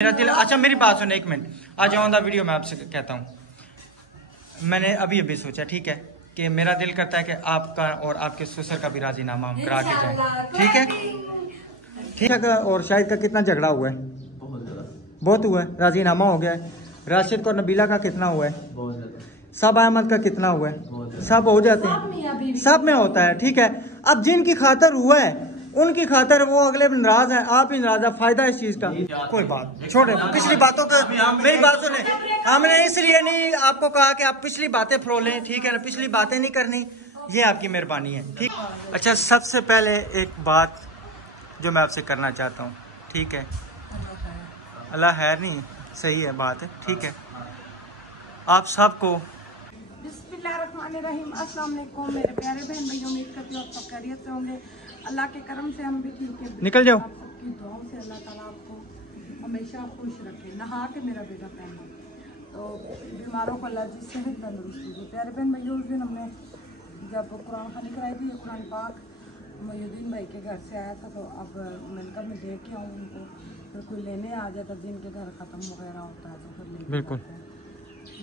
मेरा दिल, अच्छा मेरी बात सुनो एक मिनट, आ जाओ दा वीडियो मैं आपसे कहता हूँ। मैंने अभी अभी सोचा, ठीक है, कि मेरा दिल करता है कि आपका और आपके ससुर का भी राजीनामा हम करा के जाएं, ठीक है? ठीक है। और शाहिद का कितना झगड़ा हुआ है? बहुत हुआ है। राजीनामा हो गया है। राशिद और नबीला का कितना हुआ है? सब अहमद का कितना हुआ है? सब हो जाते हैं, सब में होता है, ठीक है। अब जिनकी खातर हुआ है उनकी खातर वो अगले नाराज है, आप ही नाराज है, फायदा इस चीज का कोई बात छोड़े। पिछली बातों का मेरी बात सुने, हमने इसलिए नहीं आपको कहा कि आप पिछली बातें फ्रोलें, ठीक है ना, पिछली बातें नहीं करनी, ये आपकी मेहरबानी है, ठीक। अच्छा, सबसे पहले एक बात जो मैं आपसे करना चाहता हूँ, ठीक है, अल्लाह खैर नहीं, सही है बात है, ठीक है। आप सबको बिस्मिल्लाहिर्रहमानिर्रहीम, अस्सलाम वालेकुम मेरे प्यारे बहन भाइयों, उम्मीद करती हूँ आप सब खैरियत से होंगे। अल्लाह के करम से हम भी ठीक है। निकल जाओ। आप सबकी दुआओं से अल्लाह ताला आपको हमेशा खुश रखे। नहा के मेरा बेटा पहना तो बीमारों को अल्लाह जी सेहत तंदुरुस्ती दे। प्यारे बहन भाइयों, उस दिन हमने जब कुरान खानी कराई थी, कुरान पाक मोयुद्दीन भाई के घर से आया था, तो अब मैंने कहा मैं देख के आऊँ उनको, फिर कोई लेने आ जाता, जिनके घर ख़त्म वगैरह होता है तो फिर लेके बिल्कुल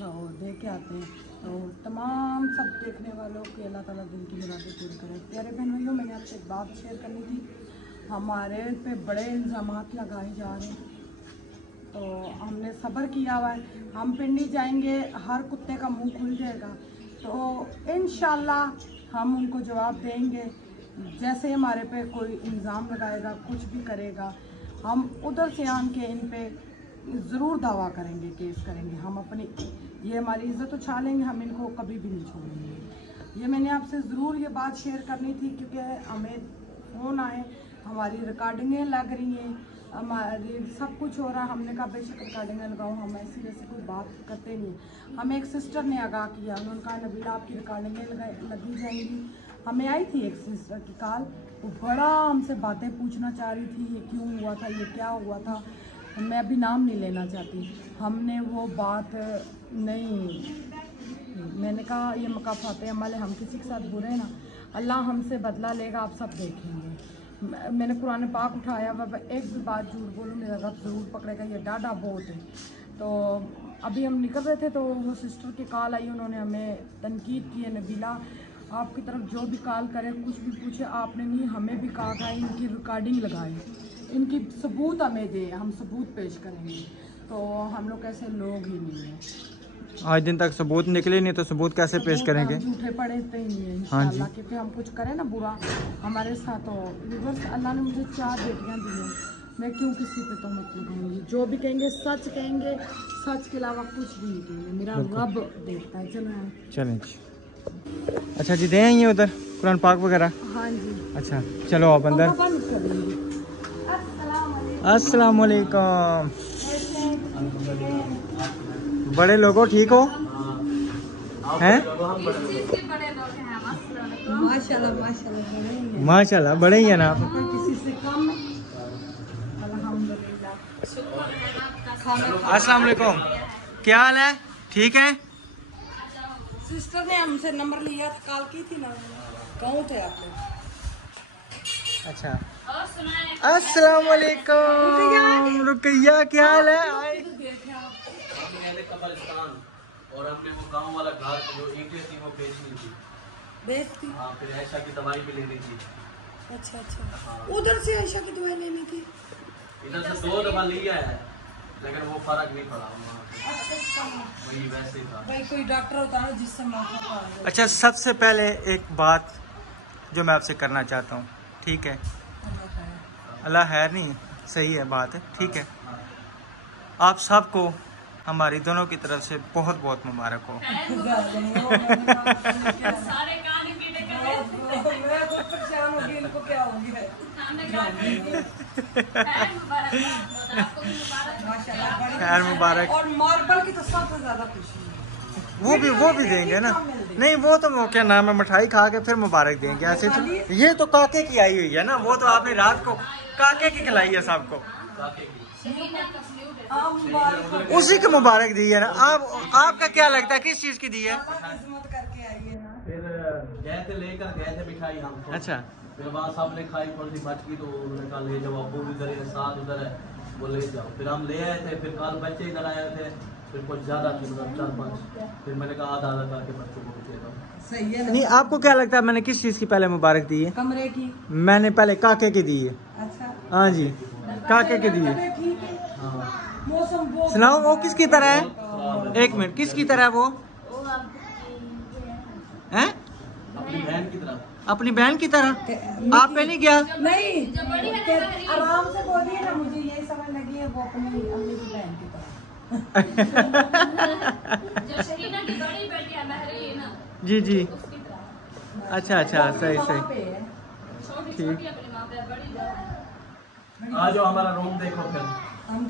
और दे के आते हैं। तो तमाम सब देखने वालों की अल्लाह ताला दिन की मुरादें पूरी करे। प्यारे बहन भाइयों, मैंने आपसे एक बात शेयर करनी थी। हमारे पे बड़े इल्ज़ामात लगाए जा रहे हैं, तो हमने सब्र किया हुआ है। हम पिंडी जाएंगे, हर कुत्ते का मुंह खुल जाएगा, तो इंशाल्लाह हम उनको जवाब देंगे। जैसे हमारे पे कोई इल्ज़ाम लगाएगा, कुछ भी करेगा, हम उधर से आन के इन पे ज़रूर दावा करेंगे, केस करेंगे। हम अपनी ये हमारी इज़्ज़त उछा लेंगे, हम इनको कभी भी नहीं छोड़ेंगे। ये मैंने आपसे ज़रूर ये बात शेयर करनी थी, क्योंकि हमें फ़ोन आए, हमारी रिकॉर्डिंगें लग रही हैं, हमारी सब कुछ हो रहा है। हमने कहा बेशक रिकॉर्डिंगें लगाऊँ, हम ऐसी वैसे कोई बात करते नहीं। हमें एक सिस्टर ने आगाह किया, उन्होंने कहा नबीला आपकी रिकॉर्डिंगें लगी जाएंगी। हमें आई थी एक सिस्टर की कॉल, वो बड़ा हमसे बातें पूछना चाह रही थी, ये क्यों हुआ था, ये क्या हुआ था। मैं अभी नाम नहीं लेना चाहती। हमने वो बात नहीं, मैंने कहा ये मकाफात अमल है, हम किसी के साथ बुरे ना, अल्लाह हमसे बदला लेगा, आप सब देखेंगे। मैंने कुरान पाक उठाया, वह एक भी बात झूठ बोलूँ मेरा रब ज़रूर पकड़ेगा, ये डाटा बहुत है। तो अभी हम निकल रहे थे तो वो सिस्टर की कॉल आई, उन्होंने हमें तनकीद की है, नबीला आपकी तरफ जो भी कॉल करे, कुछ भी पूछे, आपने नहीं हमें भी कहा था इनकी रिकॉर्डिंग लगाए, इनकी सबूत हमें दे, हम सबूत पेश करेंगे। तो हम लोग ऐसे लोग ही नहीं हैं, आज दिन तक सबूत निकले नहीं तो सबूत कैसे पेश करेंगे? झूठे पड़े तो ही नहीं है हाँ जी, क्योंकि हम कुछ करें ना बुरा हमारे साथ हो। रिवर्स अल्लाह ने मुझे 4 बेटियां दी हैं, मैं क्यों किसी पे तो मत लगाऊंगी। जो भी कहेंगे सच कहेंगे, सच के अलावा कुछ भी नहीं कहेंगे, मेरा रब देखता है। चलें जी। अच्छा जी, दे आई हैं उधर कुरान पाक वगैरह? हाँ जी। अच्छा चलो आप अंदर। अस्सलाम वालेकुम। बड़े लोगों ठीक हो हैं? माशाल्लाह माशाल्लाह माशाल्लाह बड़े ही है ना आप। किसी से कम। अल्हम्दुलिल्लाह। अस्सलाम वालेकुम, क्या हाल है? ठीक है। सिस्टर ने हमसे नंबर लिया था, कॉल की थी ना, कौन थे आपको? अच्छा, अस्सलाम वालेकुम रुकैया, क्या हाल है? और हमने वो गांव वाला घर जो ईंटें थी वो बेचनी थी, बेचती। हाँ, फिर ऐशा की दवाई भी लेनी थी। अच्छा अच्छा, उधर से आयशा की दवाई लेनी थी। इधर से 2 दवा लिया है, लेकिन वो फर्क नहीं पड़ा, अच्छा, वही वैसे ही था। भाई कोई डॉक्टर होता है जिससे मौका पा दे। अच्छा, सबसे पहले एक बात जो मैं आपसे करना चाहता हूँ, ठीक है, अल्लाह खैर नहीं, सही है बात है, ठीक है। आप सबको हमारी दोनों की तरफ से बहुत बहुत मुबारक हो। खैर मुबारक। और मार्बल की तो सबसे ज्यादा खुशी है, वो भी देंगे ना, नहीं वो तो क्या नाम है, मिठाई खा के फिर मुबारक देंगे। ऐसे तो ये तो काके की आई हुई है ना, वो तो आपने रात को काके की खिलाई है सबको, उसी की मुबारक दी है ना। आपका क्या लगता है किस चीज की दी है? फिर लेकर गए थे मिठाई हम। अच्छा, फिर वहाँ सबने खाई, थोड़ी सी बच गई तो उन्होंने कहा ले जाओ, अबू भी उधर है, साथ उधर है, वो ले जाओ। फिर हम ले आए थे, फिर कल बच्चे इधर आए थे, फिर कुछ ज़्यादा थे, मतलब 4-5। फिर मैंने कहा आधा आधा करके बच्चों को दे दो। सही है। नहीं, आपको क्या लगता है मैंने किस चीज़ की पहले मुबारक दी है? कमरे की। मैंने पहले काके की दी है। अच्छा। हाँ जी, काके की दी है। ठीक है। हाँ। मौसम बहुत सुनाओ वो किसकी तरह है? खराब है। 1 मिनट, किसकी तरह है वो? हैं? अपनी बहन की तरह। अपनी बहन की तरह। आप पे नहीं गया? नहीं, आराम से बोलिए ना, मुझे यही समझ लगी है वो अपनी अम्मी की बहन की तरह। जो शहीना की बड़ी बेटी है महरीन ना, जी जी, उसकी तरह। अच्छा अच्छा, सही सही। छोटी छोटी अपनी माँ पे, बड़ी जो आ जाओ हमारा रूम देखो, फिर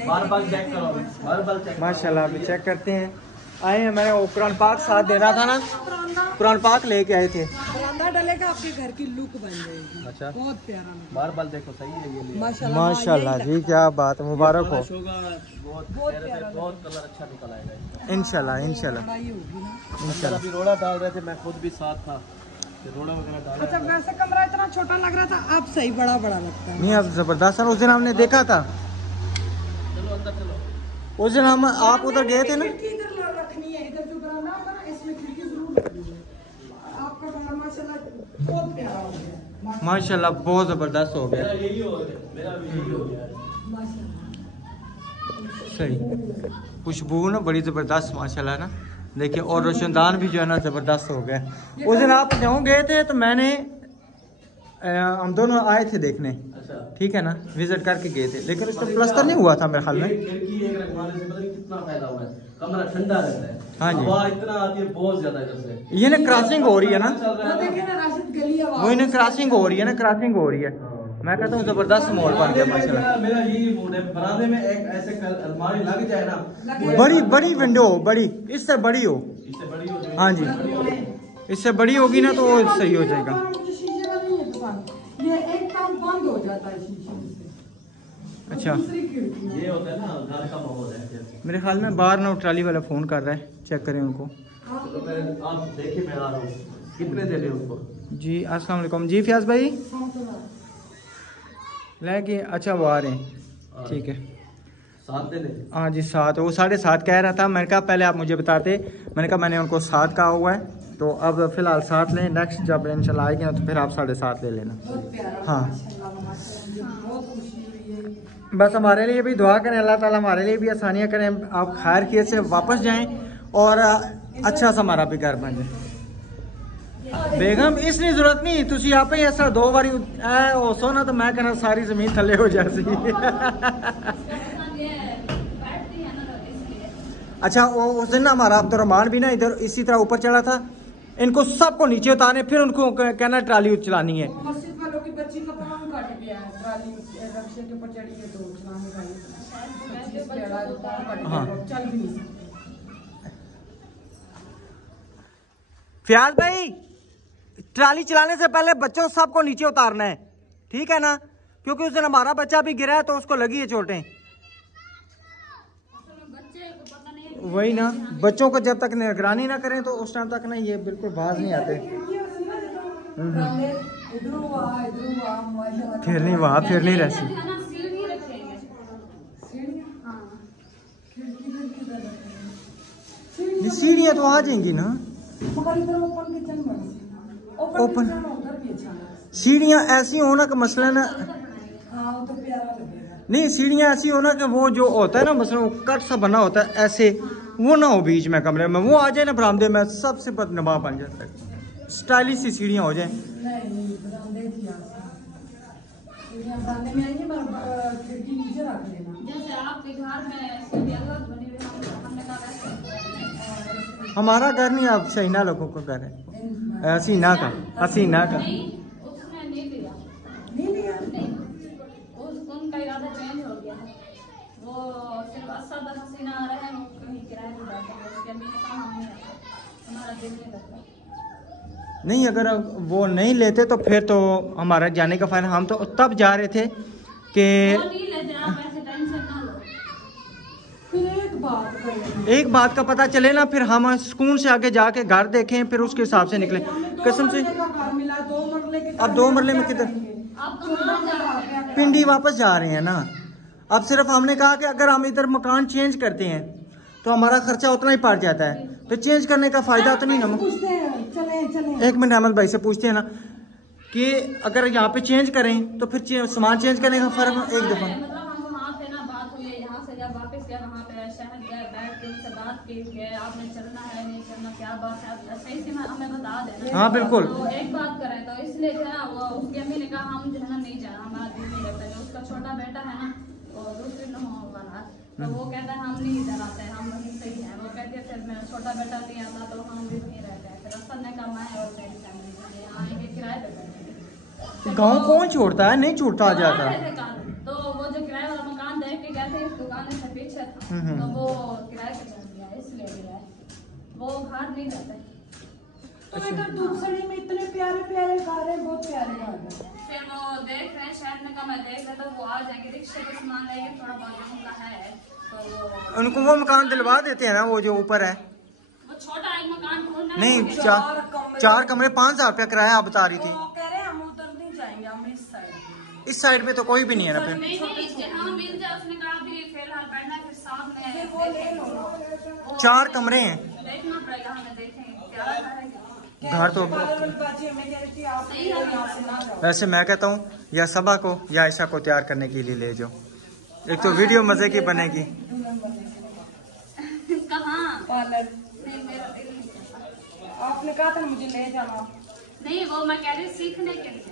मार्बल चेक करो, मार्बल चेक। माशाल्लाह, अभी चेक करते हैं। आए हैं, मैंने वो कुरान पाक साथ देना था ना, कुरान पाक लेके आए थे। बरामदा डलेगा, आपके घर की लुक बन जाएगी। अच्छा, बहुत प्यारा लुक। मार्बल देखो, सही है ये लिए। माशाल्लाह जी, क्या बात है, मुबारक हो। बहुत कलर अच्छा निकल आएगा इंशाल्लाह इंशाल्लाह लड़ाई होगी ना। इंशाल्लाह। अभी रोड़ा डाल रहे थे, मैं खुद भी साथ था, फिर रोड़ा वगैरह डाला। अच्छा, वैसे कमरा इतना छोटा लग रहा था, अब सही बड़ा बड़ा लगता है। नहीं, अब जबरदस्त है। उस दिन हमने देखा था, चलो अंदर चलो। उस दिन हम आप उधर गए थे ना। खिड़की इधर रखनी है, इधर जो बरामदा होगा ना, इसमें खिड़की जरूर रखनी है। आपका घर माशाल्लाह बहुत प्यारा हो गया। माशाल्लाह बहुत जबरदस्त हो गया। मेरा यही हो गया, मेरा भी यही हो गया। सही, खुशबू ना बड़ी जबरदस्त माशाल्लाह ना, देखिए। और रोशनदान भी जो है ना जबरदस्त हो गया। उस दिन आप जहाँ गए थे तो मैंने हम दोनों आए थे देखने, अच्छा, ठीक है ना, विजिट करके गए थे, लेकिन उसका प्लास्टर नहीं हुआ था मेरे ख्याल में। खिड़की एक रखवाने से पता नहीं कितना फायदा हुआ है, कमरा ठंडा रहता है। हाँ जी। हवा इतना आती है बहुत ज्यादा इधर से। ये ना क्रॉसिंग हो रही है ना, चल रहा वो है देखिए ना राशिद गली आवाज। वही ना क्रॉसिंग हो रही है ना, क्रॉसिंग हो रही है। मैं कहता हूँ जबरदस्त माहौल बन गया माशाल्लाह। मेरा यही मूड है, बरामदे में एक ऐसे अलमारी लग जाए ना, बड़ी बड़ी विंडो हो, बड़ी, इससे बड़ी हो। इससे बड़ी हो जाए। हाँ जी, इससे बड़ी होगी ना तो वो सही हो जाएगा। मुझे शीशे वाली नहीं है पसंद, ये एक काम बंद हो जाता है शीशे से। अच्छा, दूसरी खिड़की में। ये होता है ना घर का माहौल है फिर। मेरे ख्याल में बाहर ना ट्राली वाला फ़ोन कर रहा है, चेक करें उनको। तो मैं आप देखिए, मैं आ रहा हूँ, कितने देने उनको? जी अस्सलाम वालेकुम जी, फयाज भाई लेके, अच्छा वो आ रहे हैं, ठीक है। 7 देने। हाँ जी 7, वो 7:30 कह रहा था। मैंने कहा पहले आप मुझे बताते, मैंने कहा मैंने उनको 7 कहा हुआ है, तो अब फिलहाल 7 लें, नेक्स्ट जब इंशाल्लाह आएगी ना तो फिर आप 7:30 ले लेना। बहुत प्यारा। हाँ, माशाल्लाह, बहुत खुशी हुई है। बस हमारे लिए भी दुआ करें, अल्लाह ताला हमारे लिए भी आसानियाँ करें, आप खैर किए से वापस जाएं और अच्छा सा हमारा भी घर बन जाए। बेगम इसलिए जरूरत नहीं, तुसी आप ही ऐसा 2 बारी हो सोना तो मैं कहना सारी जमीन थले हो जाती। अच्छा, वो उस दिन ना हमारा अब्दुर्रहमान भी ना इधर इसी तरह ऊपर चढ़ा था, इनको सबको नीचे उतारने, फिर उनको कहना ट्राली चलानी है। मस्जिद वालों की बच्ची का पाँव कट गया है, ट्राली रक्शे के ऊपर चढ़ी है तो चलाने का हाँ। चल भी नहीं सकते। फयाज भाई, ट्राली चलाने से पहले बच्चों सबको नीचे उतारना है, ठीक है ना, क्योंकि उस दिन हमारा बच्चा भी गिरा है तो उसको लगी है चोटें। वही ना, बच्चों को जब तक निगरानी ना करें तो उस टाइम तक ना ये बिल्कुल बाज नहीं आते। फिर नहीं वहाँ फिर नहीं रहती। सीढ़ियाँ तो आ जाएंगी ना, ओपन सीढ़ियाँ ऐसी होना का मसला ना, नहीं सीढ़ियाँ ऐसी होना कि वो जो होता है ना मसला, वो कट सा बना होता है ऐसे, वो ना हो बीच में कमरे में, वो आ जाए ना बरामदे में, सबसे बदनमा बन जाता है। स्टाइलिश सी सीढ़ियाँ हो जाए। हमारा घर नहीं, अब शहीना लोगों का घर है, हसीना का, हसीना का। उनका इरादा चेंज हो गया है, वो सिर्फ असद हसीना आ रहे हैं, वो कहीं किराए पे जाते हैं, उसके अम्मी ने कहा हम नहीं आते, हमारा दिल नहीं लगता। नहीं, अगर वो नहीं लेते तो फिर तो हमारा जाने का फायदा। हम तो तब जा रहे थे कि वो नहीं लेते, आप ऐसे टेंशन ना लो। फिर एक बात का पता चले ना, फिर हम सुकून से आगे जाके घर देखें, फिर उसके हिसाब से निकले। कसम से अब 2 मरले में किधर आप तो वहाँ जा रहे हैं। पिंडी वापस जा रहे हैं ना, अब सिर्फ हमने कहा कि अगर हम इधर मकान चेंज करते हैं तो हमारा खर्चा उतना ही पड़ जाता है, तो चेंज करने का फायदा तो नहीं ना। एक मिनट अहमद भाई से पूछते हैं ना कि अगर यहाँ पे चेंज करें तो फिर सामान चेंज करने का फर्क एक दफा मतलब हम वहाँ पे ना बात हुई है, यहाँ से जब वापस गए वहाँ पे शहर गए, बैठ के उनसे बात की गए, आपने चलना है नहीं चलना क्या बात है, आप सही से हमें बता देना। हाँ बिल्कुल। तो एक बात करें तो इसलिए जो है वो उसकी अम्मी ने कहा हम जो है ना नहीं जाना, हमारा दिल नहीं लगता। जो उसका छोटा बेटा है ना वो दूसरी वाला, तो वो कहता है हम नहीं इधर आते, हम वहीं सही है। वो कहती है फिर मेरा छोटा बेटा नहीं आता तो हम भी नहीं रहते हैं। फिर असल ने कहा मैं और मेरी फैमिली यहाँ आएंगे किराए पे बैठेंगे। गाँव कौन छोड़ता है, नहीं छोड़ता आ जाता। तो वो जो किराए वाला मकान देख के गए थे, इस दुकान से पीछे था, तो वो किराए पे चल गया, इसलिए गया है, वो घर नहीं रहते। तो इधर दूसरी में इतने प्यारे प्यारे घर है, बहुत प्यारे घर है। फिर वो देख रहे हैं शहर में का, मैं देख रहा था वो आ जाएंगे, रिक्शे पे सामान लेंगे, थोड़ा बालों का है तो उनको वो मकान दिलवा देते हैं ना, वो जो ऊपर है। वो छोटा एक मकान खोलना नहीं, 4 कमरे 5,000 रुपया किराया आप बता रही थी। वो कह रहे हैं हम उधर नहीं जाएंगे, हम इस साइड। इस साइड पे तो कोई भी नहीं है ना फिर। नहीं जहाँ मिल जाए, उसने कहा अभी फिलहाल बैठना है, फिर साथ में वो ले लो। 4 कमरे हैं, देखना पड़ेगा, हमें देखेंगे क्या है। घर तो वैसे मैं कहता हूँ या सबा को या ऐशा को तैयार करने के लिए ले जाओ, एक तो वीडियो मजे की बनेगी। कहाँ पार्लर आपने कहा था मुझे ले जाना। नहीं, वो मैं कह रही सीखने के लिए।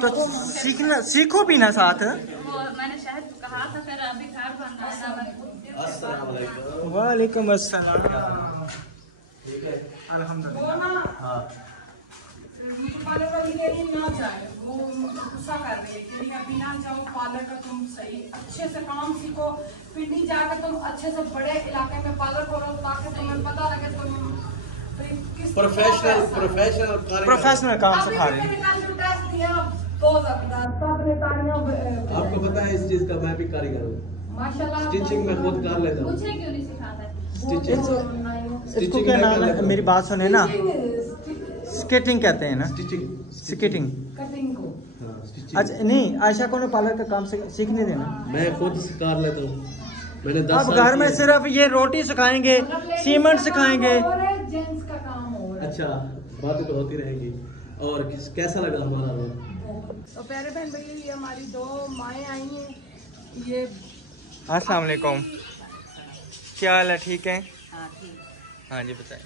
तो सीखो भी ना साथ। वो मैंने शायद कहा था, फिर अभी घर बन रहा है। वालेकुम अस्सलाम। अल्हम्दुलिल्लाह। हाँ पार्लर वाली लेडी ना जाए, वो गुस्सा कर रही है कि अभी ना जाओ पार्लर का, तुम सही अच्छे से काम सीखो, पिंडी जाकर तुम अच्छे से बड़े इलाके में पार्लर करो ताकि तुम्हें पता लगे तुम प्रोफेशनल काम सिखा रहे हैं। आपको पता है इस चीज का, मैं भी कारीगर हूँ, माशाल्लाह। स्टिचिंग में खुद कर लेता हूँ। मुझे क्यों नहीं सिखाता? इसको क्या नाम है, मेरी बात सुने ना, स्केटिंग कहते हैं ना, स्केटिंग। कटिंग को अच्छा नहीं, आयशा को पार्लर का काम सीखने देना। मैं खुद कर लेता हूँ, मैंने 10 अब घर में सिर्फ ये रोटी सिखाएंगे, सीमेंट सिखाएंगे। जेंट्स का काम हो। अच्छा, बातें तो होती रहेंगी। और कैसा लगा हमारा रोल? तो प्यारे बहन भैया, ये हमारी 2 माएँ आई हैं। ये अस्सलाम वालेकुम, क्या हाल है, ठीक है? हाँ जी बताएं।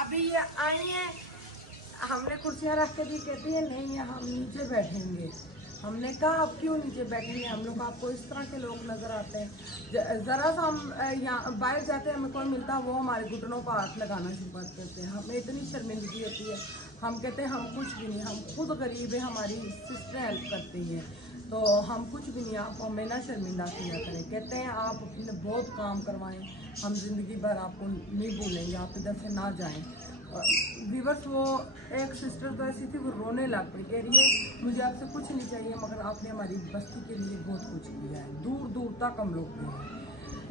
अभी ये आई हैं, हमने कुर्सियाँ रख के दी, कहती है नहीं हम नीचे बैठेंगे। हमने कहा आप क्यों नीचे बैठेंगे, हम लोग आपको इस तरह के लोग नज़र आते हैं, ज़रा सा हम यहाँ बाहर जाते हैं, हमें कोई मिलता है वो हमारे घुटनों पर हाथ लगाना शुरू कर देते हैं, हमें इतनी शर्मिंदगी होती है। हम कहते हैं हम कुछ भी नहीं, हम खुद गरीब हैं, हमारी सिस्टर हेल्प करती हैं, तो हम कुछ भी नहीं, आप हमें ना शर्मिंदा किया करें। कहते हैं आप अपने बहुत काम करवाएं, हम ज़िंदगी भर आपको नहीं भूलेंगे, आप इधर से ना जाएं। वीवर्स, वो एक सिस्टर तो ऐसी थी, वो रोने लग पड़ी, कह रही है मुझे आपसे कुछ नहीं चाहिए, मगर आपने हमारी बस्ती के लिए बहुत कुछ किया है, दूर दूर तक हम लोग गए हैं।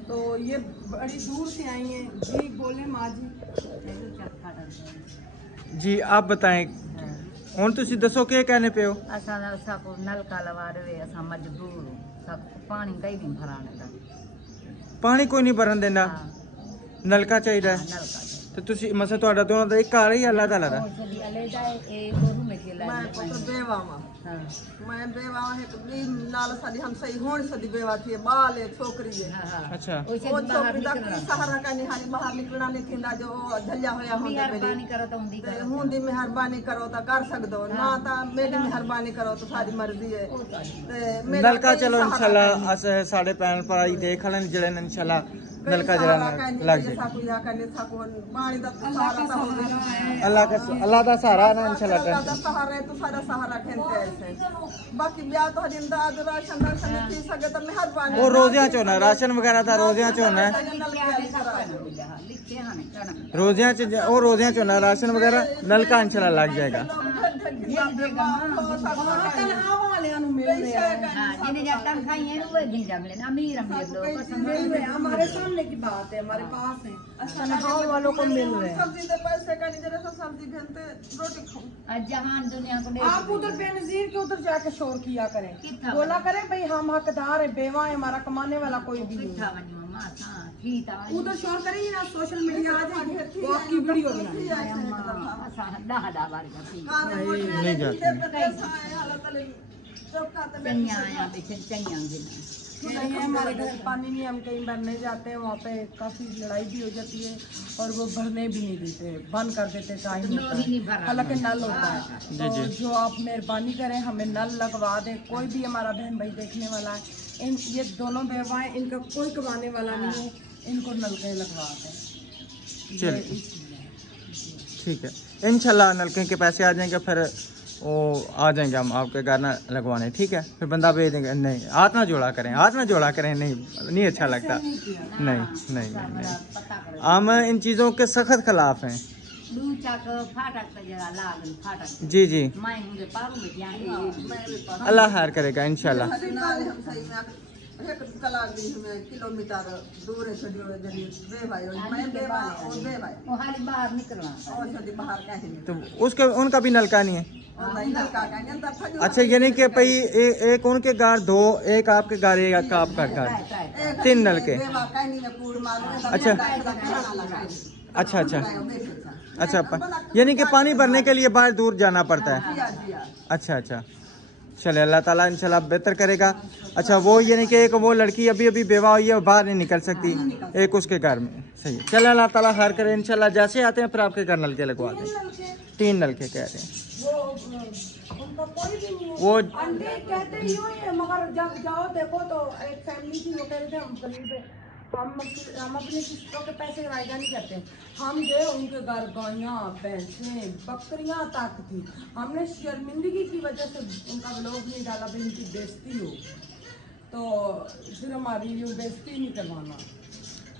तो ये बड़ी दूर से आई हैं जी। बोले माँ जी। जी आप बताएं, ਹੁਣ ਤੁਸੀਂ ਦੱਸੋ ਕੀ कहने पे हो? असा को नलका लगा रहे, असा मजबूर सब पानी का ही नहीं भराने का। पानी कोई नहीं भरन देना, नलका चाहिए। नलका तो ਤੁਸੀਂ ਮਸਾ ਤੁਹਾਡਾ ਦੋਨਾਂ ਦਾ ਇੱਕ ਘਰ ਹੀ ਅਲੱਗ ਅਲੱਗ ਹੈ? मैं पुत्र बेवा मैं बेवा है तो भी लाल सादी हम सही होने सदी बेवा थी, बाल है, छोकरी है। अच्छा, वो छोकरी दा कोई सहारा का नहीं, हाली बाहर निकलना नहीं थींदा, जो झल्ला होया होंदे मेरी हुंदी मेहरबानी करो तो कर सकदो ना, ता मेरी मेहरबानी करो तो सारी मर्जी है। ते नलका चलो इंशाल्लाह अस साढ़े भैन भरा देख लेन जेड़े इंशाल्लाह नलका जरा लग जाए। अल्लाह का सहारा ना इंशाल्लाह। बाकी ब्याह तो हरिंदाज राशन राशन पी सके तो मेहरबानी। वो रोजियां च होना, राशन वगैरह था रोजियां च होना है, रोजियां च वो रोजियां च होना, राशन वगैरह नलका इंशाल्लाह लग जाएगा। मिल रहे हैं। हाँ, जिन्हें जब तनख्वाही है वो दिन जब लेना अमीर अमीर लोग को मिल संभाल रहे हैं, हमारे सामने की बात है, हमारे पास है, तनख्वाह वालों को मिल रहे हैं। सब्जी दे पैसे का नहीं जरा सा सब्जी भेजते रोटी खाऊं। आज जहान दुनिया को आप उधर बेनजीर के उधर जाके शोर किया करें, कितना बोला करें भाई हम हकदार है, बेवा है, हमारा कमाने वाला कोई भी नहीं। पिठा बनी मम्मा हाँ ठीक है उधर शोर करेंगे ना, सोशल मीडिया आ जाएगी, वो आपकी वीडियो बनाएंगे। नहीं नहीं है, हमारे घर पानी नहीं, हम कहीं भरने जाते हैं, वहाँ पे काफी लड़ाई भी हो जाती है और वो भरने भी नहीं देते, बंद कर देते टाइम होता है, हालांकि नल होता है। तो जो आप मेहरबानी करें हमें नल लगवा दें, कोई भी हमारा बहन भाई देखने वाला है, ये दोनों बेवाएं, इनका कोई कमाने वाला नहीं है, इनको नल के लगवा दें। चलिए ठीक है, इंशाल्लाह नलके के पैसे आ जाएंगे, फिर वो आ जाएंगे हम आपके घर ना लगवाने, ठीक है। फिर बंदा भेज देंगे। नहीं हाथ ना जोड़ा करें, हाथ ना जोड़ा करें, नहीं अच्छा लगता। नहीं हम इन चीज़ों के सख्त खिलाफ हैं। जी जी अल्लाह खैर करेगा इंशाल्लाह। किलोमीटर दूर है बाहर निकलना तो उसके उनका भी नलका नहीं है। अच्छा यानी कि भाई एक उनके घर दो, एक आपके घर, एक आपका घर, 3 नलके। अच्छा अच्छा अच्छा अच्छा, यानी कि पानी भरने के लिए बाहर दूर जाना पड़ता है। अच्छा अच्छा, चले अल्लाह ताला इंशाल्लाह बेहतर करेगा। अच्छा वो यानी कि एक वो लड़की अभी अभी बेवा हुई है, बाहर नहीं निकल सकती, एक उसके घर में। सही है, चले अल्लाह ताला खैर करे इंशाल्लाह। जैसे आते हैं फिर आपके घर नलके लगवा दें। 3 नलके कह रहे हैं उनका कोई भी नहीं है। वो आंटी कहते ही है, मगर जब जाओ देखो तो एक फैमिली थी, वो कह रहे थे हम गरीब हम अपने सिस्टरों के पैसे रायगा नहीं करते। हम गए उनके घर, गायें भैंसें बकरियां तक थी। हमने शर्मिंदगी की वजह से उनका व्लॉग नहीं डाला, भाई उनकी बेइज्जती हो, तो फिर हमारी ये बेइज्जती नहीं करवाना।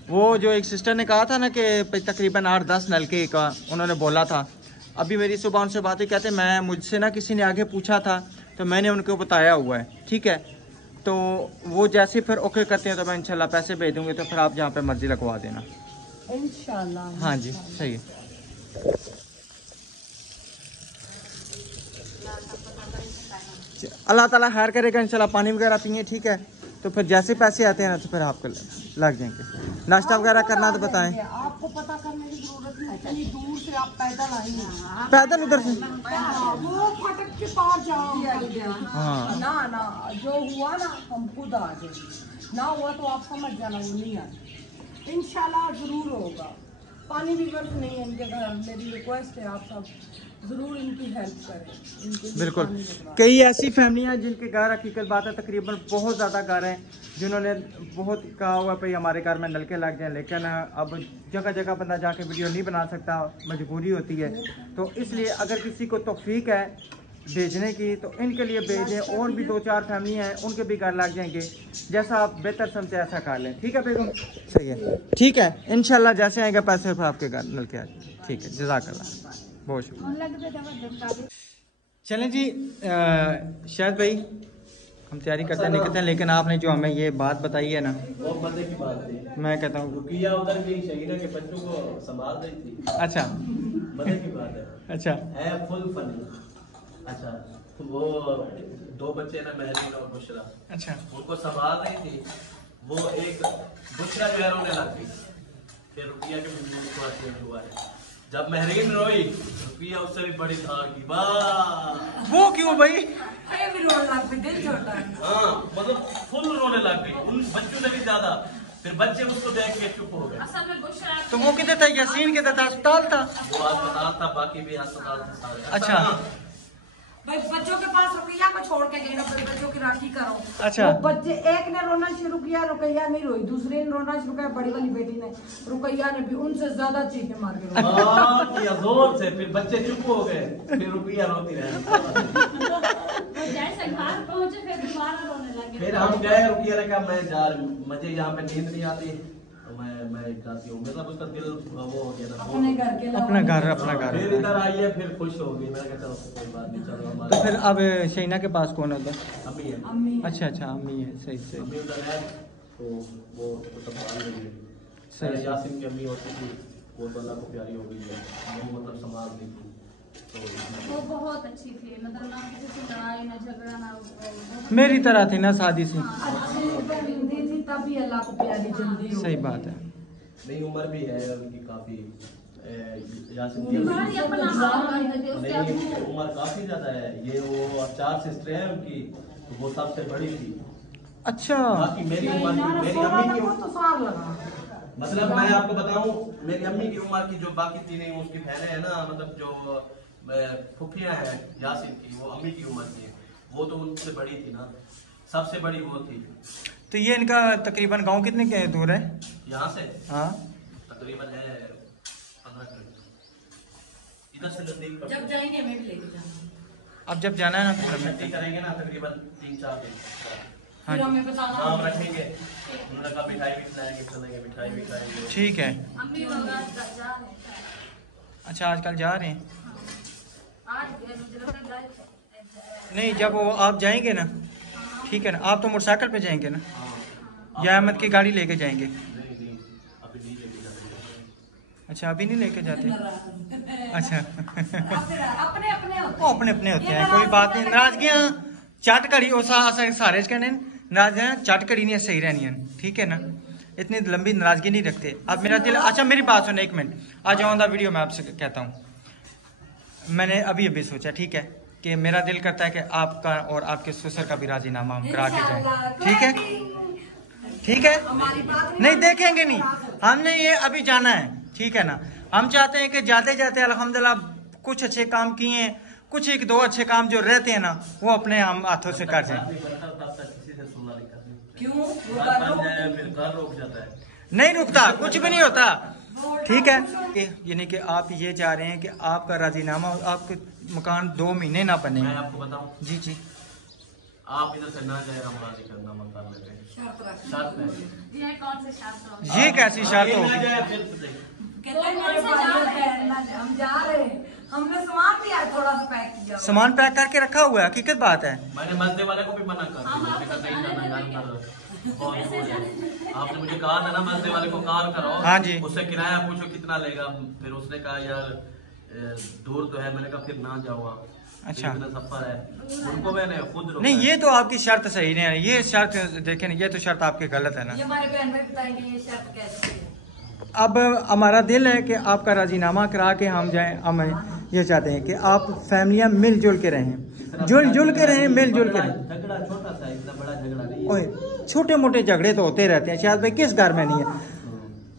वो जो एक सिस्टर ने कहा था ना कि तकरीबन 8-10 नलके का उन्होंने बोला था। अभी मेरी सुबह उनसे बात हुई, कहते मैं मुझसे ना किसी ने आगे पूछा था तो मैंने उनको बताया हुआ है, ठीक है। तो वो जैसे फिर ओके करते हैं तो मैं इंशाल्लाह पैसे भेज दूंगी, तो फिर आप जहाँ पे मर्जी लगवा देना इंशाल्लाह। हाँ जी सही है। अल्लाह ताला खैर करेगा इंशाल्लाह। पानी वगैरह पिए, ठीक है। तो फिर जैसे पैसे आते हैं ना तो फिर आपको लग जाएंगे। नाश्ता वगैरह करना तो बताएं। आपको पता करने की जरूरत नहीं, इतनी दूर से आप पैदल आएंगे, पैदल उधर से वो फाटक के पार जाओ। हाँ ना ना जो हुआ ना हम खुद आ जाएंगे, ना हुआ तो आप समझ जाना वो नहीं आए, इंशाल्लाह जरूर होगा। पानी भी बर्फ नहीं है इनके घर, मेरी रिक्वेस्ट है आप सब जरूर इनकी हेल्प करें। बिल्कुल, कई ऐसी फैमिलियां जिनके घर, हकीकत बात है तकरीबन बहुत ज़्यादा घर हैं जिन्होंने बहुत कहा हुआ भाई हमारे घर में नलके लग जाएं, लेकिन अब जगह जगह बंदा जाके वीडियो नहीं बना सकता, मजबूरी होती है। तो इसलिए अगर किसी को तौफीक है भेजने की तो इनके लिए भेजें। और भी 2-4 फैमिली हैं उनके भी घर लग जाएंगे, जैसा आप बेहतर समझे ऐसा कर लें, ठीक है बेगम? सही है, ठीक है इंशाल्लाह जैसे आएगा पैसे फिर आपके घर नलके आ जाएंगे, ठीक है। जज़ाकल्लाह, बहुत शुक्रिया। चलें जी, शायद भाई हम तैयारी करते निकलते हैं, लेकिन आपने जो हमें ये बात बताई है ना, वो मजे की बात थी। मैं कहता हूँ रुकिया उधर की शहीदा के बच्चों को संभाल रही थी। अच्छा मजे की बात है। अच्छा है फुल फनी। अच्छा तो वो 2 बच्चे ना, महरीन और बुशरा, अच्छा उनको संभाल रही थी। वो एक बुशरा जो है रोने लग गई, फिर रुकिया के मुंह को आंसू हुआ है। जब महरीन रोई, रुकिया उससे भी बड़ी धार की, वाह वो क्यों भाई? हाँ मतलब फुल रोने लग गई, उन बच्चों से भी ज्यादा। फिर बच्चे उसको देख के चुप हो गए। असल में बुशरा तो वो किधर था? यासीन किधर था? अस्पताल था? वो अस्पताल था, बाकी भी अस्पताल थे सारे। अच्छा भाई बच्चों के पास रुपया को छोड़ के गए ना, बच्चों की राखी करो। अच्छा। वो बच्चे एक ने रोना शुरू किया, रुकैया नहीं रोई, दूसरे ने रोना शुरू किया, बड़ी वाली बेटी ने, रुकैया ने भी उनसे ज्यादा चीखें मार के हाँ, किया जोर से, फिर बच्चे चुप हो गए, फिर रुकिया रोती रही। तो जैसे घर पहुंचे फिर दोबारा रोने लगे। फिर हम गए, रुकिया ने कहा मैं जा रही हूँ, मुझे यहाँ पे नींद नहीं आती, तो मैं जाती हूँ, मतलब उसका दिल वो हो गया ना, अपने घर के अपना घर फिर इधर आई है, फिर खुश हो गई। मैंने कहा चलो कोई बात नहीं, चलो तो हमारे फिर अब शहीना के पास कौन होता है? अम्मी है, अम्मी अच्छा अच्छा, अम्मी है, सही सही अम्मी उधर है, तो वो संभाल रही है। सही। पहले यासिन की अम्मी होती थी, वो तो अल्लाह को प्यारी हो गई है, वो मतलब संभाल रही थी। तो वो बहुत अच्छी थी, मतलब ना किसी से लड़ाई ना झगड़ा ना मेरी तरह थी ना, सादी सी। अच्छी बंदी थी तभी अल्लाह को प्यारी जल्दी हो सही बात है। नहीं उम्र भी है उनकी काफी, यासिन की बीमारी अपना हाल करते थे उसके नहीं अबू उम्र काफी ज्यादा है। ये वो 4 सिस्टर है उनकी, तो वो सबसे बड़ी थी। अच्छा बाकी मेरी उम्र की, मेरी अम्मी की, तो साल लगा। मतलब मैं आपको बताऊं, मेरी अम्मी की उम्र की जो बाकी तीन उसकी बहनें हैं ना, मतलब जो फुफियां हैं यासिन की, वो अम्मी की उम्र की है, वो तो उनसे बड़ी थी ना, सबसे बड़ी वो थी। तो ये इनका तकरीबन गांव कितने के दूर है यहाँ से हाँ? तकरीबन है 15 किलोमीटर, इधर से नजदीक पड़ता है। जब जाएंगे मैं भी लेके जाऊंगी। अब जब जाना है ना तो छुट्टी करेंगे ना तकरीबन 3-4 दिन, हाँ फिर हमें बताना नाम रखेंगे, उन्होंने कहा मिठाई भी खिलाएंगे, चलेंगे मिठाई भी खाएंगे। ठीक है। अम्मी वगैरह जा रहे हैं। अच्छा आजकल जा रहे हैं? आज मुझे लगता है गए नहीं जब वो आप जाएंगे ना, ठीक है ना, आप तो मोटरसाइकिल पे जाएंगे ना हाँ। या अहमद की गाड़ी लेके जाएंगे? नहीं अभी नहीं लेके जाते। अच्छा अभी नहीं लेके जाते? अच्छा अपने अपने होते वो अपने अपने होते हैं, कोई बात नहीं। नाराजगियां चट घड़ी सारे कहने नाराजगियां चट घड़ी नहीं सही रहनी है, ठीक है ना, इतनी लंबी नाराजगी नहीं रखते। अब मेरा दिल, अच्छा मेरी बात सुनो एक मिनट, आज ऑन द वीडियो मैं आपसे कहता हूँ, मैंने अभी सोचा, ठीक है, कि मेरा दिल करता है कि आपका और आपके ससुर का भी राजीनामा हम करा के जाएं, ठीक है? ठीक है, नहीं देखेंगे नहीं, हमने ये अभी जाना है, ठीक है ना। हम चाहते हैं कि जाते जाते अल्हम्दुलिल्लाह कुछ अच्छे काम किए हैं, कुछ 1-2 अच्छे काम जो रहते हैं ना वो अपने हम हाथों से कर जाएं। क्यों? फिर घर रुक जाता है। नहीं रुकता, कुछ भी नहीं होता, ठीक है। यानी कि आप ये चाह रहे हैं कि आपका राजीनामा, आपके मकान 2 महीने ना बने? मैं आपको बताऊं, जी जी, आप इधर से ना जाए, हम राजी करना मकान लेते हैं, शर्त है। ये कौन से शब्द हो ये कैसी शर्त ना होगी? जाए फिर देखिए। कहते हैं मेरे भाई हम जा रहे हैं, हमने सामान दिया है, थोड़ा सा पैक किया हुआ। सामान पैक करके रखा हुआ है, हकीकत बात है। मैंने मस्जिद वाले को भी मना कर दिया, मैंने कहा नहीं जाना, घर पर कॉल हो जाए। आपने मुझे कहा था ना मस्जिद वाले को कॉल करो, हाँ जी। उससे किराया पूछो कितना लेगा, फिर उसने कहा यार दूर तो है, मैंने कहा फिर ना जाओ आप, अच्छा। इतना सफर है, उनको मैंने खुद रोका नहीं है। ये तो आपकी शर्त सही नहीं है, ये शर्त देखें, ये तो शर्त आपकी गलत है ना। ये हमारे बहन भाई बताएंगे ये शर्त कैसी है। अब हमारा दिल है कि आपका राजीनामा करा के हम जाएं, हम ये चाहते हैं कि आप फैमिलियां मिलजुल के रहें, जुल के रहें, मिलजुल के रहें। झगड़ा छोटा सा, इतना बड़ा झगड़ा नहीं है। ओए छोटे मोटे झगड़े तो होते रहते हैं, शायद भाई किस घर में नहीं है।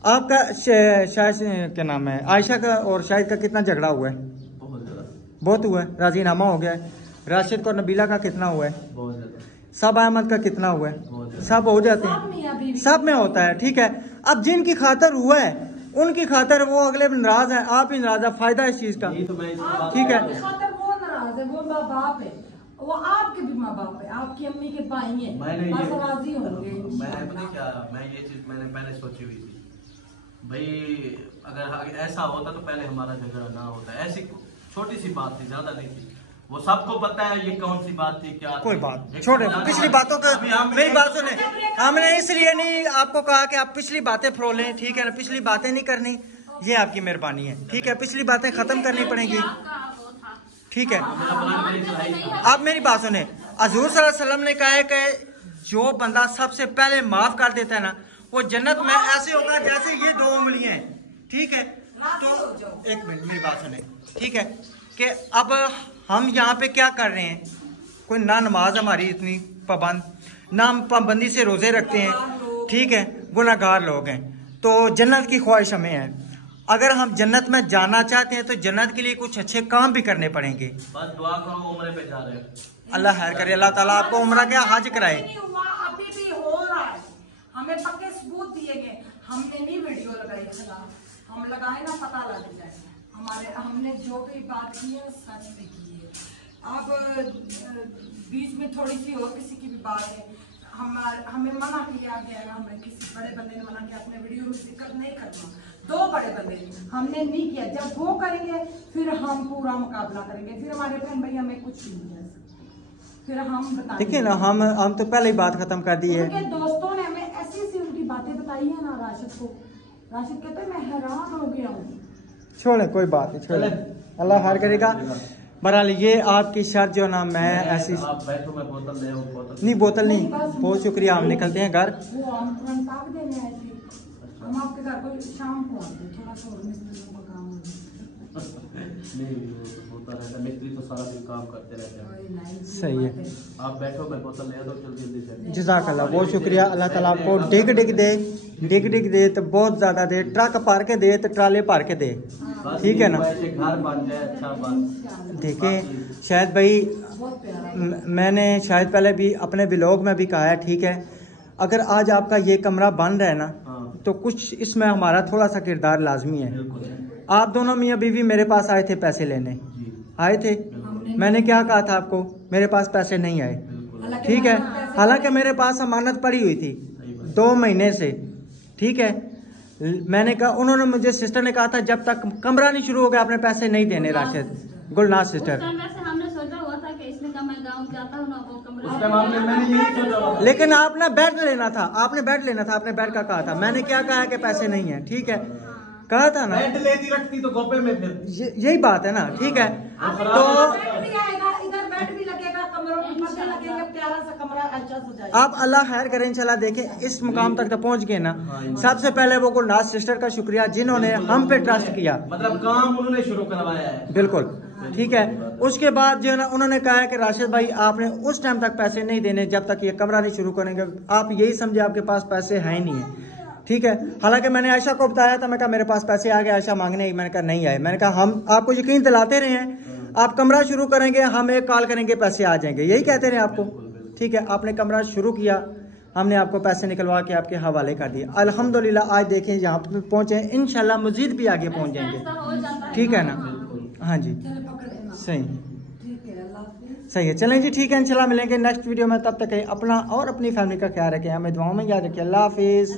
आपका शायद क्या नाम है, आयशा का और शाहिद का कितना झगड़ा हुआ है? बहुत ज्यादा, बहुत हुआ है, राजीनामा हो गया है। राशिद और नबीला का कितना हुआ है? बहुत ज्यादा, सब अहमद का कितना हुआ है? बहुत ज्यादा। सब हो जाते सब मियां बीवी। हैं, सब में होता है, ठीक है। अब जिनकी खातर हुआ है उनकी खातर वो अगले नाराज है, आप ही नाराज है, फायदा इस चीज का, यही तो मैं इस आप बात- ठीक है। उनकी खातिर वो नाराज है, वो माँ बाप है, वो आपके भी माँ बाप है, आपकी अम्मी के भाई हैं, मैंने बस ये राजी होंगे। मैं पता क्या, मैं ये चीज मैंने पहले सोची हुई थी भाई, अगर ऐसा होता तो पहले हमारा झगड़ा ना होता। ऐसी छोटी सी बात थी, ज्यादा नहीं थी, वो सबको पता है ये कौन सी बात थी, क्या कोई थी। बात एक छोड़े, ज्यादा- पिछली बातों का अभी हम- मेरी बात सुने, हमने इसलिए नहीं आपको कहा कि आप पिछली बातें फरोलें, ठीक है ना, पिछली बातें नहीं करनी, ये आपकी मेहरबानी है, ठीक है, पिछली बातें खत्म करनी पड़ेंगी, आपका वो था ठीक है। अपना मेरी चढ़ाई था। आप मेरी बात सुने, हजूर सल्लल्लाहु अलैहि वसल्लम ने कहा है कि जो बंदा सबसे पहले माफ कर देता है ना, वो जन्नत में ऐसे होगा जैसे ये 2 उंगलियां हैं, ठीक है। तो एक मिनट मेरी बात सुने, ठीक है, कि अब हम यहाँ पे क्या कर रहे हैं, कोई ना नमाज हमारी इतनी पाबंद, ना हम पाबंदी से रोजे रखते हैं, ठीक है, गुनाहगार लोग हैं, तो जन्नत की ख्वाहिश हमें है। अगर हम जन्नत में जाना चाहते हैं तो जन्नत के लिए कुछ अच्छे काम भी करने पड़ेंगे। बस दुआ करो, उम्रे पे जा रहे हैं। अल्लाह खैर करे, अल्लाह ताला आपको उम्रा क्या हज कराए। नहीं हुआ, अभी भी हो रहा है, हमें पक्के सबूत दिए गए, हमने नहीं वीडियो लगाई खिलाफ, हम लगाए ना पता लग जाए, हमारे हमने जो भी बात की है सच में की है। अब बीच में थोड़ी सी और किसी की भी बात है, हमें मना किया गया ना, हमें किसी बड़े बंदे ने मना किया, अपने वीडियो में रखना। 2 बड़े बंदे हमने नहीं किया, जब वो करेंगे फिर हम पूरा मुकाबला करेंगे, फिर हमारे बहन भाई हमें कुछ नहीं कर सकते, फिर हम बता देखिए ना, हम तो पहले ही बात खत्म कर दी है। उनके दोस्तों ने हमें ऐसी ऐसी उनकी बातें बताई है ना राशिद को, राशिद कहते मैं हैरान हो गया हूँ। छोड़े, कोई बात नहीं, छोड़े, अल्लाह हार करेगा। बहरहाल ये आपकी शर्त जो ना, मैं ऐसी आप बैठो, मैं बोतल ले आऊं, बोतल नहीं, बोतल नहीं, बहुत शुक्रिया, हम निकलते हैं घर। वो हम कुरान पाक देने आए थे, हम आपके घर को शाम को आते हैं, थोड़ा सा और मिस्त्रियों का काम है। नहीं, वो होता रहता है, मिस्त्री तो सारा दिन काम करते रहते हैं। सही है, आप बैठो, मैं बोतल ले आता हूं जल्दी जल्दी से। जज़ाकल्लाह, बहुत शुक्रिया। अल्लाह ताला आपको डिग डिग दे तो बहुत ज्यादा दे, ट्रक भर के दे तो ट्राले भर के दे, बस ठीक है ना। ऐसे घर बन जाए, अच्छा बात। देखें शायद भाई, मैंने शायद पहले भी अपने ब्लॉग में भी कहा है, ठीक है, अगर आज आपका ये कमरा बन रहा है ना, तो कुछ इसमें हमारा थोड़ा सा किरदार लाजमी है। आप दोनों मियाँ बीवी मेरे पास आए थे पैसे लेने, आए थे, मैंने क्या कहा था आपको, मेरे पास पैसे नहीं आए, ठीक है, हालांकि मेरे पास अमानत पड़ी हुई थी 2 महीने से, ठीक है। मैंने कहा, उन्होंने मुझे, सिस्टर ने कहा था जब तक कमरा नहीं शुरू हो गया आपने पैसे नहीं देने, राशिद, गुलनाज सिस्टर। हमने सोचा हुआ था कि इसने कहा मैं गाँव जाता हूँ ना, वो कमरा उस टाइम मैंने यही सोचा। लेकिन आपने बेड लेना था, आपने बेड लेना था, आपने बेड का कहा था, मैंने क्या कहा कि पैसे नहीं है, ठीक है, कहा था ना, बेड लेती रखती तो गोपे में फिर यही बात है ना, ठीक है। तो बेड भी आएगा, इधर बेड भी लगेगा, कमरों में पर्दे लगेंगे, प्यारा सा कमरा अच्छा सजाएगा। आप अल्लाह खैर करें, इंशाल्लाह। देखें इस मुकाम तक तो पहुंच गए ना, सबसे पहले वो गुलनाज सिस्टर का शुक्रिया जिन्होंने हम पे ट्रस्ट किया, मतलब काम उन्होंने शुरू करवाया है। बिल्कुल, ठीक है। उसके बाद जो है ना, उन्होंने कहा है कि राशिद भाई आपने उस टाइम तक पैसे नहीं देने जब तक ये कमरा नहीं शुरू करेंगे। आप यही समझे आपके पास पैसे हैं ही नहीं है, ठीक है। हालांकि मैंने आयशा को बताया था, मैं कहा मेरे पास पैसे आ गए आयशा मांगने, मैंने कहा नहीं आए, मैंने कहा हम आपको यकीन दिलाते रहे हैं, आप कमरा शुरू करेंगे हम एक कॉल करेंगे पैसे आ जाएंगे, यही कहते रहे आपको, ठीक है। आपने कमरा शुरू किया, हमने आपको पैसे निकलवा के आपके हवाले कर दिए, अल्हम्दुलिल्लाह। आज देखें यहाँ पे पहुंचे, इंशाल्लाह मजीद भी आगे पहुंच जाएंगे, ठीक है ना। हाँ जी, सही, सही है, चलें जी, ठीक है, इंशाल्लाह मिलेंगे नेक्स्ट वीडियो में। तब तक अपना और अपनी फैमिली का ख्याल रखें, हमें दुआओं में याद रखें। अल्लाह हाफिज़।